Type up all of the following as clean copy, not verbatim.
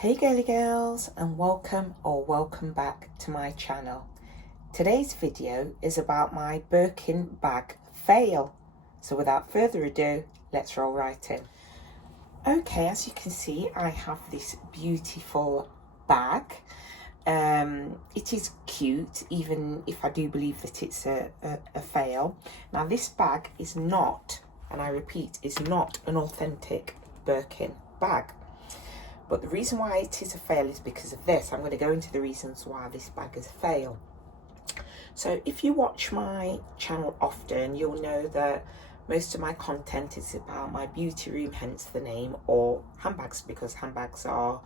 Hey girly girls, and welcome back to my channel. Today's video is about my Birkin bag fail. So without further ado, let's roll right in. Okay, as you can see, I have this beautiful bag. It is cute, even if I do believe that it's a fail. Now this bag is not, and I repeat, is not an authentic Birkin bag. But the reason why it is a fail is because of this. I'm going to go into the reasons why this bag is a fail. So if you watch my channel often, you'll know that most of my content is about my beauty room, hence the name, or handbags, because handbags are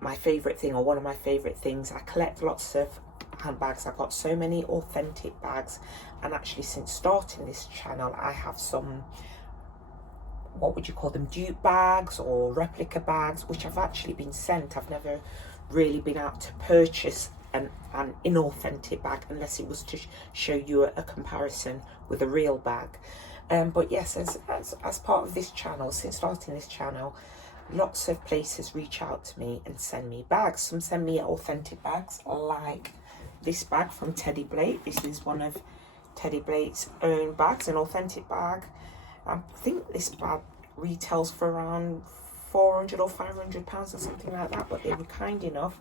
my favourite thing, or one of my favourite things. I collect lots of handbags. I've got so many authentic bags, and actually since starting this channel I have some, what would you call them, dupe bags or replica bags, which I've actually been sent. I've never really been out to purchase an inauthentic bag unless it was to show you a comparison with a real bag. But yes, as part of this channel, since starting this channel, lots of places reach out to me and send me bags. Some send me authentic bags, like this bag from Teddy Blake. This is one of Teddy Blake's own bags, an authentic bag. I think this bag retails for around £400 or £500 or something like that, but they were kind enough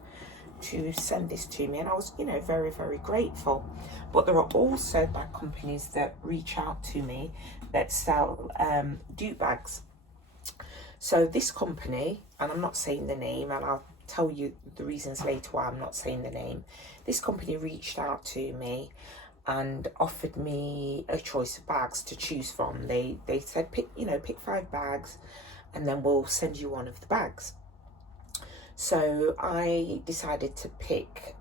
to send this to me, and I was, very, very grateful. But there are also bag companies that reach out to me that sell dupe bags. So this company, and I'm not saying the name, and I'll tell you the reasons later why I'm not saying the name. This company reached out to me and offered me a choice of bags to choose from. They said, pick 5 bags and then we'll send you one of the bags. So I decided to pick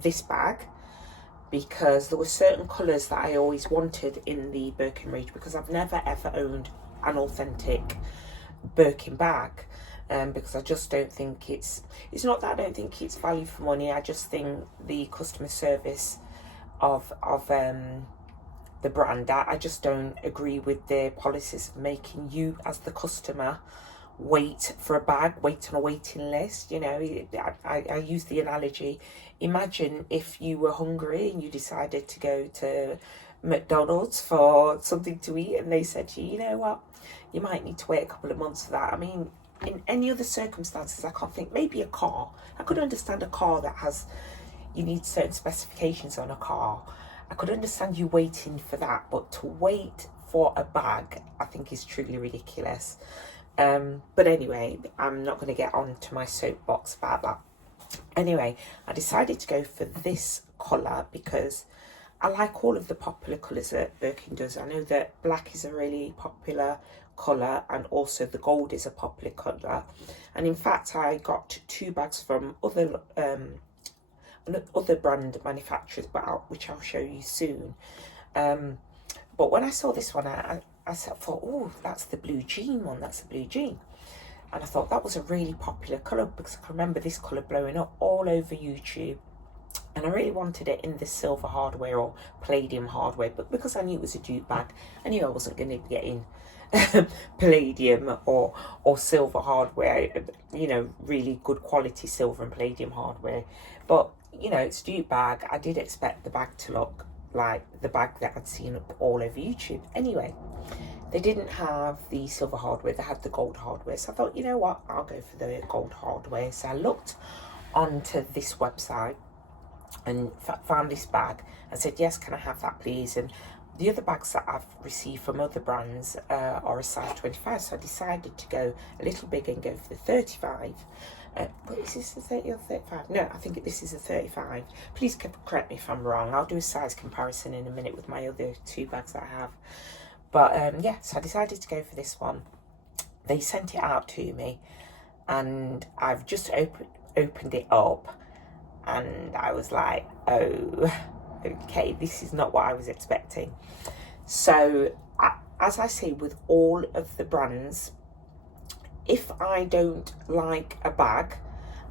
this bag because there were certain colours that I always wanted in the Birkin range, because I've never ever owned an authentic Birkin bag. Because I just don't think it's not that I don't think it's value for money. I just think the customer service of the brand, I just don't agree with their policies of making you as the customer wait for a bag, wait on a waiting list. I use the analogy, imagine if you were hungry and you decided to go to McDonald's for something to eat, and they said to you, you know what, you might need to wait a couple of months for that. I mean, in any other circumstances, I can't think. Maybe a car, I could understand a car that has, you need certain specifications on a car. I could understand you waiting for that, but to wait for a bag, I think is truly ridiculous. But anyway, I'm not going to get on to my soapbox about that. Anyway, I decided to go for this colour because I like all of the popular colours that Birkin does. I know that black is a really popular colour, and also the gold is a popular colour. And in fact, I got 2 bags from other brand manufacturers, which I'll show you soon. But when I saw this one, I thought, oh, that's the blue jean one, that's the blue jean. And I thought that was a really popular colour, because I can remember this colour blowing up all over YouTube. And I really wanted it in this silver hardware or palladium hardware, but because I knew it was a dupe bag, I knew I wasn't going to be getting palladium or silver hardware, really good quality silver and palladium hardware. But it's a dupe bag. I did expect the bag to look like the bag that I'd seen all over YouTube. Anyway, they didn't have the silver hardware, they had the gold hardware. So I thought, you know what, I'll go for the gold hardware. So I looked onto this website and found this bag and said, yes, can I have that please? And the other bags that I've received from other brands are a size 25, so I decided to go a little bigger and go for the 35. But is this a 30 or 35? No, I think this is a 35. Please correct me if I'm wrong. I'll do a size comparison in a minute with my other 2 bags that I have. But yeah, so I decided to go for this one. They sent it out to me, and I've just opened it up, and I was like, oh, okay, this is not what I was expecting. So as I say with all of the brands, if I don't like a bag,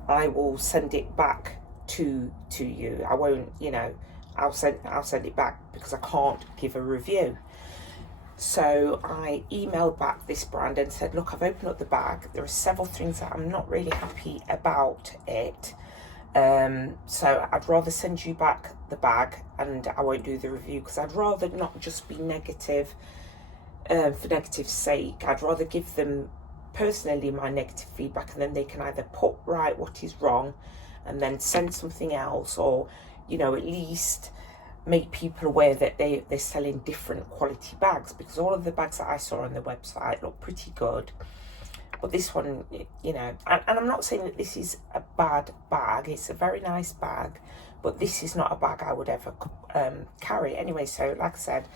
I will send it back to you. I won't, I'll send it back, because I can't give a review. So I emailed back this brand and said, look, I've opened up the bag. There are several things that I'm not really happy about it. So I'd rather send you back the bag and I won't do the review, because I'd rather not just be negative for negative's sake. I'd rather give them personally my negative feedback, and then they can either put right what is wrong and then send something else, or, you know, at least make people aware that they're selling different quality bags, because all of the bags that I saw on the website look pretty good. But this one, you know, and I'm not saying that this is a bad bag. It's a very nice bag, but this is not a bag I would ever carry. Anyway, so like I said,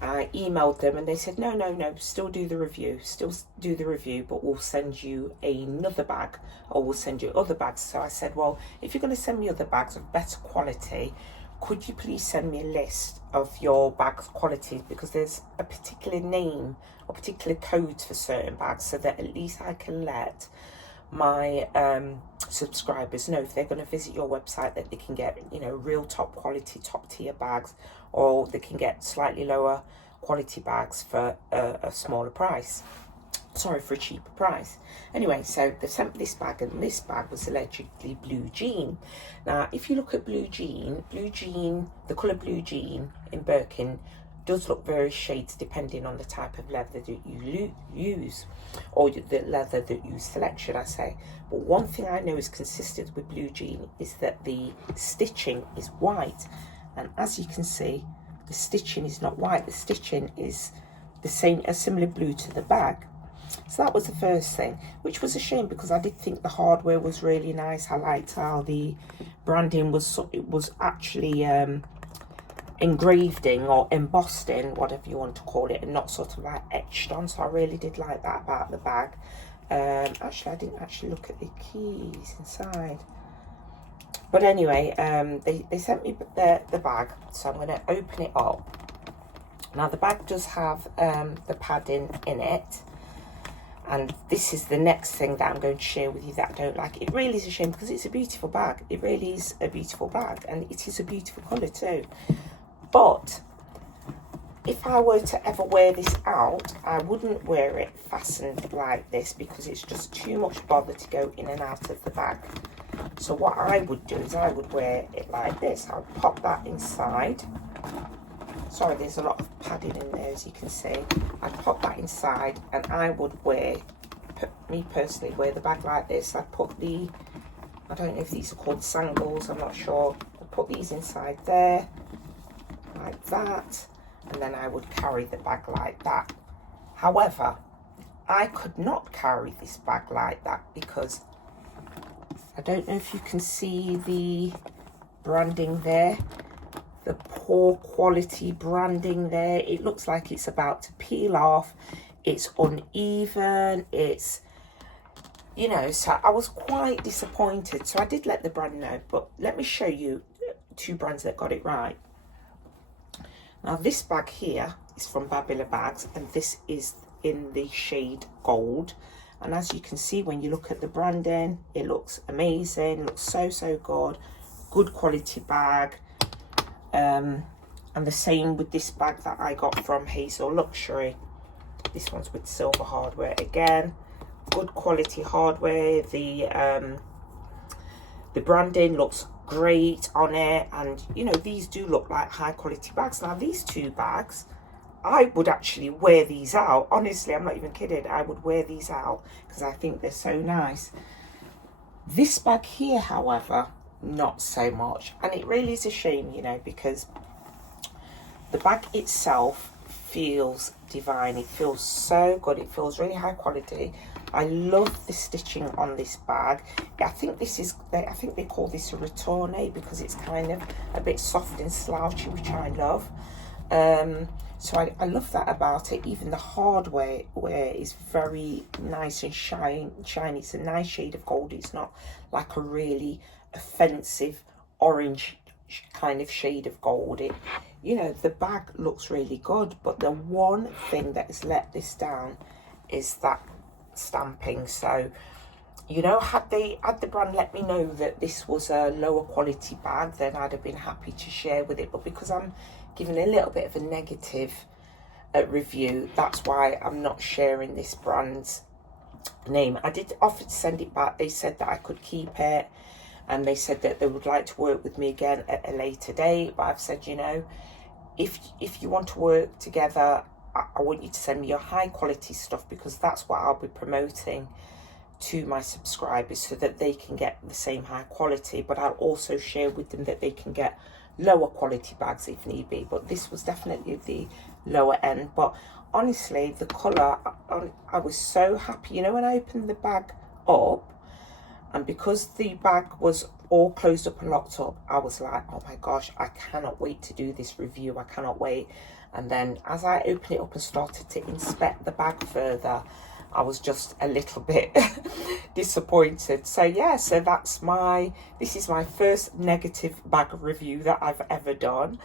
I emailed them and they said, no, still do the review, but we'll send you another bag, or we'll send you other bags. So I said, well, if you're going to send me other bags of better quality, could you please send me a list of your bags qualities, because there's a particular name or particular codes for certain bags, so that at least I can let my subscribers know if they're going to visit your website that they can get, you know, real top quality, top tier bags, or they can get slightly lower quality bags for a smaller price. Sorry, for a cheaper price. Anyway, so they sent me this bag, and this bag was allegedly blue jean. Now, if you look at blue jean, the colour blue jean in Birkin does look various shades depending on the type of leather that you use, or the leather that you select, should I say. But one thing I know is consistent with blue jean is that the stitching is white, and as you can see, the stitching is not white. The stitching is the same, a similar blue to the bag. So that was the first thing, which was a shame, because I did think the hardware was really nice. I liked how the branding was, it was actually engraved in or embossed in, whatever you want to call it, and not sort of like etched on. So I really did like that about the bag. Actually, I didn't actually look at the keys inside. But anyway, they sent me the bag, so I'm going to open it up. Now, the bag does have the padding in it. And this is the next thing that I'm going to share with you that I don't like. It really is a shame, because it's a beautiful bag. It really is a beautiful bag, and it is a beautiful colour too. But if I were to ever wear this out, I wouldn't wear it fastened like this, because it's just too much bother to go in and out of the bag. So what I would do is I would wear it like this. I'll pop that inside. Sorry, there's a lot of padding in there, as you can see. I'd pop that inside, and I would wear, me personally, wear the bag like this. I'd put the, I don't know if these are called sangles, I'm not sure. I'd put these inside there, like that, and then I would carry the bag like that. However, I could not carry this bag like that, because I don't know if you can see the branding there. The poor quality branding there. It looks like it's about to peel off. It's uneven. It's, you know, so I was quite disappointed. So I did let the brand know, but let me show you two brands that got it right. Now, this bag here is from Babalabags, and this is in the shade gold. And as you can see, when you look at the branding, it looks amazing. It looks so good. Good quality bag. And the same with this bag that I got from Hazelluxury. This one's with silver hardware again. Good quality hardware. The branding looks great on it, and you know, these do look like high quality bags. Now, these two bags, I would actually wear these out. Honestly, I'm not even kidding. I would wear these out because I think they're so nice. This bag here, however, not so much, and it really is a shame, you know, because the bag itself feels divine. It feels so good. It feels really high quality. I love the stitching on this bag. I think this is, I think they call this a retourne, because it's kind of a bit soft and slouchy, which I love. So I love that about it. Even the hardware is very nice and shiny. It's a nice shade of gold. It's not like a really offensive orange kind of shade of gold. It, you know, the bag looks really good, but the one thing that has let this down is that stamping. So, you know, had the brand let me know that this was a lower quality bag, then I'd have been happy to share with it. But because I'm giving a little bit of a negative review. That's why I'm not sharing this brand's name. I did offer to send it back. They said that I could keep it, and they said that they would like to work with me again at a later date. But I've said, you know, if you want to work together, I want you to send me your high quality stuff, because that's what I'll be promoting to my subscribers, so that they can get the same high quality. But I'll also share with them that they can get lower quality bags if need be. But this was definitely the lower end. But honestly, the colour, I was so happy. You know, when I opened the bag up, and because the bag was all closed up and locked up, I was like, oh my gosh, I cannot wait to do this review. I cannot wait. And then as I opened it up and started to inspect the bag further, I was just a little bit disappointed. So yeah, so this is my first negative bag review that I've ever done.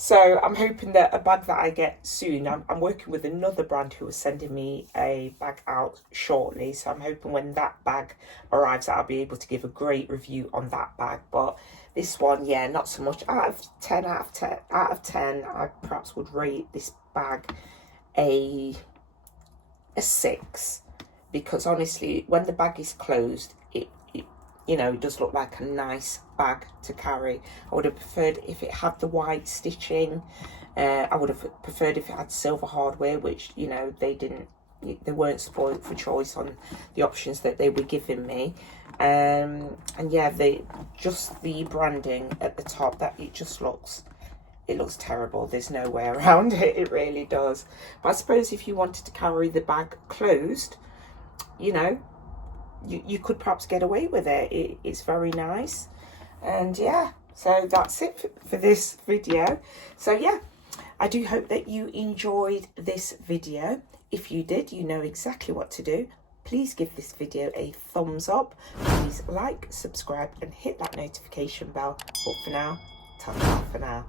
So I'm hoping that a bag that I get soon, I'm working with another brand who is sending me a bag out shortly. So I'm hoping when that bag arrives, that I'll be able to give a great review on that bag. But this one, yeah, not so much. Out of 10, I perhaps would rate this bag a 6, because honestly, when the bag is closed, it you know, it does look like a nice bag to carry. I would have preferred if it had the white stitching. I would have preferred if it had silver hardware, which, you know, they weren't spoiled for choice on the options that they were giving me. And yeah, just the branding at the top, that it looks terrible. There's no way around it. It really does. But I suppose if you wanted to carry the bag closed, you know, you could perhaps get away with it. It's very nice. And yeah, so that's it for this video. So yeah, I do hope that you enjoyed this video. If you did, you know exactly what to do. Please give this video a thumbs up. Please like, subscribe, and hit that notification bell. But for now, ta-ta for now.